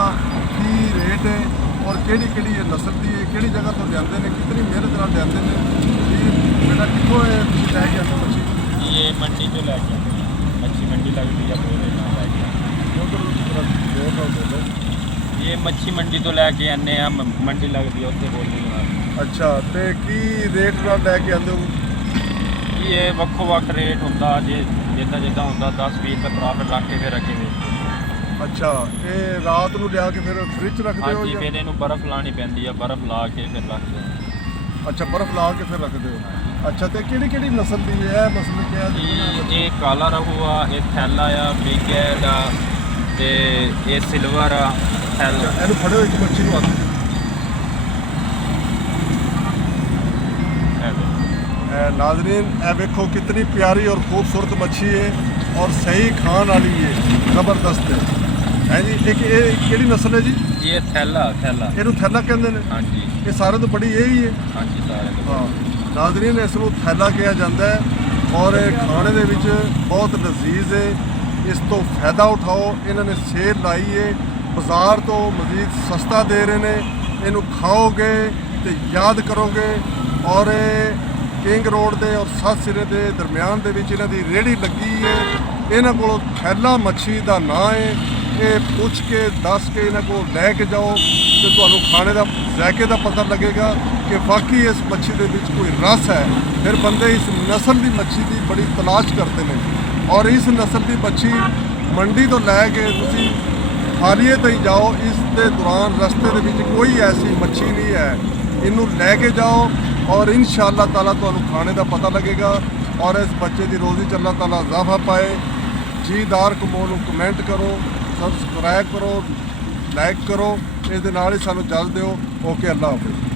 ਦਾ ਕੀ rate ਹੈ ਔਰ ਕਿਹੜੀ ਇਹ ਨਸਲ ਦੀ ਹੈ, ਕਿਹੜੀ ਜਗ੍ਹਾ ਤੋਂ ਲਿਆਉਂਦੇ ਨੇ, ਕਿਤਨੀ ਮਿਹਨਤ ਨਾਲ ਲਿਆਉਂਦੇ ਨੇ, ਇਹ ਬੇਟਾ ਕਿੱਥੋਂ ਇਹ ਤੁਸੀਂ ਲੈ ਕੇ ਆਉਂਦੇ ਹੋ ਮੱਛੀ? ये मंडी तो लैके आते हैं, मच्छी मंडी लगती है पूरे लैके ਉਧਰ ਜ਼ਰਾ ਜ਼ੋਰ ਨਾਲ ਬੋਲੋ। ये मच्छी मंडी तो लैके आने मंडी लगती है उत्थे बोली ਅੱਛਾ, ਤੇ ਕੀ ਰੇਟ ਨਾਲ ਲੈ ਕੇ ਆਉਂਦੇ ਹੋ? ये ਵੱਖੋ ਵੱਖ ਰੇਟ ਹੁੰਦਾ ਜੇ ਜਿੱਦਾਂ ਹੁੰਦਾ 10-20 ਰੁਪਏ ਪ੍ਰੋਫਿਟ ਰੱਖ ਕੇ ਫਿਰ ਅੱਗੇ ਵੇਚਦੇ। ਅੱਛਾ, ਇਹ ਰਾਤ ਨੂੰ ਲਿਆ ਕੇ ਫਿਰ ਫ੍ਰਿਜ 'ਚ ਰੱਖਦੇ ਹੋ ਹਾਂਜੀ, ਜਾਂ? ਫਿਰ ਇਹਨੂੰ ਬਰਫ਼ ਲਾਣੀ ਪੈਂਦੀ ਆ, ਬਰਫ਼ ਲਾ ਕੇ ਫਿਰ ਰੱਖਦੇ ਹਾਂ। ਅੱਛਾ, ਬਰਫ਼ ਲਾ ਕੇ ਫਿਰ ਰੱਖਦੇ ਹੋ। ਅੱਛਾ, ਤੇ ਕਿਹੜੀ ਨਸਲ ਦੀ ਹੈ? ਮਸਲ ਕਿਹਾ ਇਹ ਕਾਲਾ ਰਹੂ ਆ, ਇਹ ਥੈਲਾ ਆ, ਬਿਗ ਐਡ ਆ, ਤੇ ਇਹ ਸਿਲਵਰ ਆ ਥੈਲਾ। ਇਹਨੂੰ ਫੜੋ, ਇੱਕ ਮੱਛੀ ਨੂੰ ਹੱਥ नाजरीन, ए देखो कितनी प्यारी और खूबसूरत मच्छी है और सही खान वाली है, ज़बरदस्त है जी। एक केड़ी नस्ल है जी? ये थैला ਇਹਨੂੰ ਥੈਲਾ ਕਹਿੰਦੇ ਨੇ। ਹਾਂਜੀ ਇਹ ਸਾਰੇ ਤੋਂ ਬੜੀ ਇਹ ਹੀ ਹੈ। ਹਾਂਜੀ ਸਾਰੇ ਤੋਂ। ਹਾਂ ਨਾਜ਼ਰੀਨ, ਇਸ ਨੂੰ ਥੈਲਾ ਕਿਹਾ ਜਾਂਦਾ ਹੈ ਔਰ ਇਹ ਖਾਣੇ ਦੇ ਵਿੱਚ ਬਹੁਤ ਲਜ਼ੀਜ਼ ਹੈ। ਇਸ ਤੋਂ ਫਾਇਦਾ ਉਠਾਓ। ਇਹਨਾਂ ਨੇ ਸੇਲ ਲਾਈ ਹੈ, ਬਾਜ਼ਾਰ ਤੋਂ ਮਜ਼ੀਦ ਸਸਤਾ ਦੇ ਰਹੇ ਨੇ। ਇਹਨੂੰ ਖਾਓਗੇ ਤੇ ਯਾਦ ਕਰੋਗੇ। ਔਰ ਕਿੰਗ ਰੋਡ ਦੇ ਔਰ ਸੱਤ ਸਿਰੇ ਦੇ ਦਰਮਿਆਨ ਦੇ ਵਿੱਚ ਇਹਨਾਂ ਦੀ ਰੇਹੜੀ ਲੱਗੀ ਹੈ। ਇਹਨਾਂ ਕੋਲੋਂ ਥੈਲਾ ਮੱਛੀ ਦਾ ਨਾਂ ਹੈ। ਇਹ ਪੁੱਛ ਕੇ ਦੱਸ ਕੇ ਇਹਨਾਂ ਕੋਲ ਲੈ ਕੇ ਜਾਓ ਤੇ ਤੁਹਾਨੂੰ ਖਾਣੇ ਦਾ ਜ਼ਾਇਕੇ ਦਾ ਪਤਾ ਲੱਗੇਗਾ ਕਿ ਵਾਕਈ ਇਸ ਮੱਛੀ ਦੇ ਵਿੱਚ ਕੋਈ ਰਸ ਹੈ। ਫਿਰ ਬੰਦੇ ਇਸ ਨਸਲ ਦੀ ਮੱਛੀ ਦੀ ਬੜੀ ਤਲਾਸ਼ ਕਰਦੇ ਨੇ ਔਰ ਇਸ ਨਸਲ ਦੀ ਮੱਛੀ ਮੰਡੀ ਤੋਂ ਲੈ ਕੇ ਤੁਸੀਂ ਹਾਲੀਏ ਤਾਈਂ ਜਾਓ, ਇਸ ਦੇ ਦੌਰਾਨ ਰਸਤੇ ਦੇ ਵਿੱਚ ਕੋਈ ਐਸੀ ਮੱਛੀ ਨਹੀਂ ਹੈ। ਇਹਨੂੰ ਲੈ ਕੇ ਜਾਓ ਔਰ ਇਨਸ਼ਾਅੱਲਾ ਤਾਲਾ ਤੁਹਾਨੂੰ ਖਾਣੇ ਦਾ ਪਤਾ ਲੱਗੇਗਾ ਔਰ ਇਸ ਬੱਚੇ ਦੀ ਰੋਜ਼ੀ 'ਚ ਅੱਲਾਹ ਤਾਲਾ ਇਜ਼ਾਫਾ ਪਾਏ। ਜੀਦਾਰ ਕਮੋ ਨੂੰ ਕਮੈਂਟ ਕਰੋ, ਸਬਸਕ੍ਰਾਈਬ ਕਰੋ, ਲਾਈਕ ਕਰੋ। ਇਸ ਦੇ ਨਾਲ ਹੀ ਸਾਨੂੰ ਜਲ ਦਿਓ। ਓਕੇ, ਅੱਲਾਹ ਹਾਫਿਜ਼।